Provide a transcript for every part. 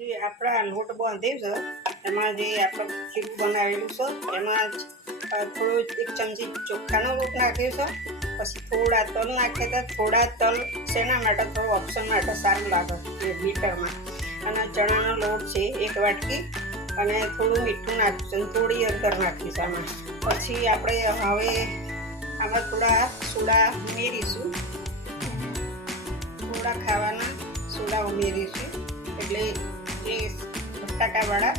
જે આપણા લોટ બાંધ્યું છે, એમાં જે આપણે ખીરું બનાવેલું છે, એમાં થોડું એક ચમચી ચોખાનો લોટ નાખ્યો છે, પછી થોડા તલ નાખ્યા હતા થોડા તલ શેના માટે? થોડું ઓપ્શન માટે સારું લાગે એ બીટરમાં અને ચણાનો લોટ છે એક વાટકી, અને થોડું મીઠું નાખ્યું છે થોડી અંદર નાખી છે આમાં. પછી આપણે હવે આમાં થોડા સોડા ઉમેરીશું. થોડા ખાવાના. બટાકાવાળા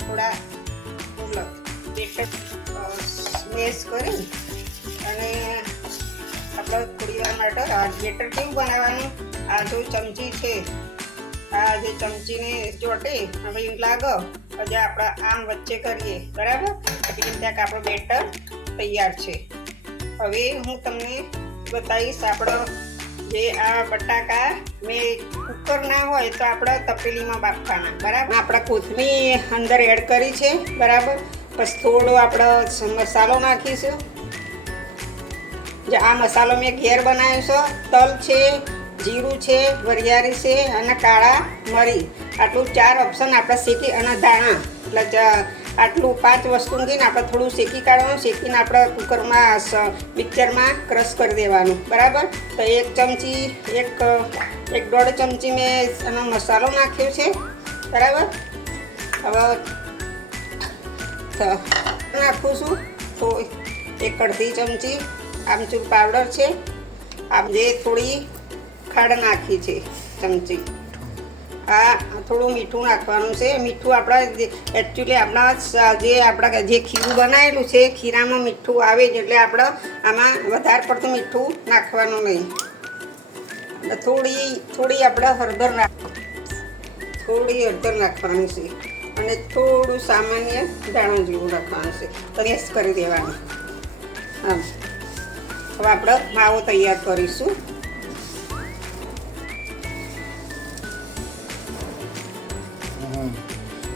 થોડા બેટર સ્મેશ કરી અને આપણે થોડીવાર માટે આ બેટર કેવું બનાવવાનું? આ જો ચમચી છે, આ જે ચમચીને ચોટે, હવે એવું લાગો પછી આપણે આમ વચ્ચે કરીએ, બરાબર? પછી એમ બેટર તૈયાર છે. હવે હું તમને બતાવીશ આપણો જે આ બટાકા મેં કુકર ના હોય તો આપણે તપેલીમાં બાફવાના, બરાબર? આપણે કોથમીર અંદર એડ કરી છે, બરાબર? પછી થોડો આપણે મસાલો નાખીશું. જે આ મસાલો મેં ઘેર બનાવ્યો છે, તલ છે, જીરું છે, વરિયાળી છે અને કાળા મરી. આટલું ચાર ઓપ્શન આપણે શીખી અને ધાણા. એટલે આટલું પાંચ વસ્તુ મૂકીને આપણે થોડું શેકી કાઢવાનું, શેકીને આપણે કુકરમાં મિક્સરમાં ક્રશ કરી દેવાનું. બરાબર? તો એક ચમચી, એક એક દોઢ ચમચી મેં એનો મસાલો નાખ્યો છે. બરાબર? હવે નાખું છું. તો એક અડધી ચમચી આમચૂર પાવડર છે. આમ જે થોડી ખાડ નાખી છે ચમચી. આ થોડું મીઠું નાખવાનું છે. મીઠું આપણા એકચ્યુઅલી આપણા જે આપણા જે ખીરું બનાવેલું છે, ખીરામાં મીઠું આવે જ એટલે આપણે આમાં વધારે પડતું મીઠું નાખવાનું નહીં. થોડી થોડી આપણે હળદર નાખ, થોડી હળદર નાખવાની છે. અને થોડું સામાન્ય દાણા જેવું નાખવાનું છે. તો ગેસ કરી દેવાનું હા. હવે આપણે માવો તૈયાર કરીશું.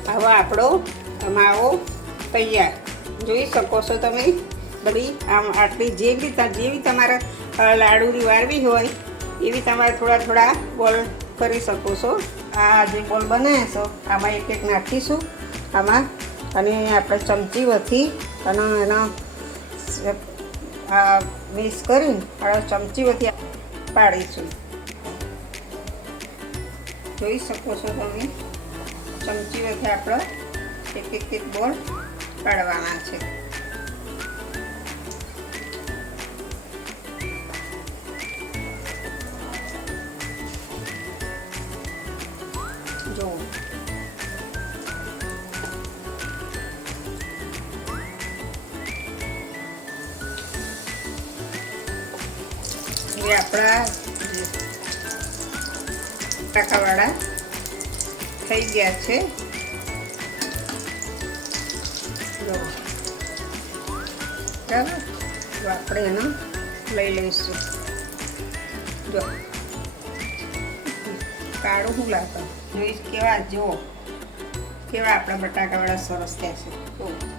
હવે આપણો માવો તૈયાર. જોઈ શકો છો તમે? બધી આમ આટલી જેવી જેવી તમારે લાડુની વારવી હોય એવી તમારે થોડા થોડા બોલ કરી શકો છો. આ જે બોલ બનાવ્યા છો, આમાં એક એક નાખીશું. આમાં અને આપણે ચમચી વથી અને એનો મિક્સ કરીને ચમચી વથી પાડીશું. જોઈ શકો છો તમે? ચમચી વચ્ચે આપણે એક એક એક બોલ કાઢવાના છે. જો. આપણા ટાકાવાળા થઈ ગયા છે. બરાબર તો આપણે એનો લઈ લઈશું. જો. કાળું શું લાગતો જોઈશ કેવા? જો. કેવા આપણા બટાકાવાળા સરસ થયા છે.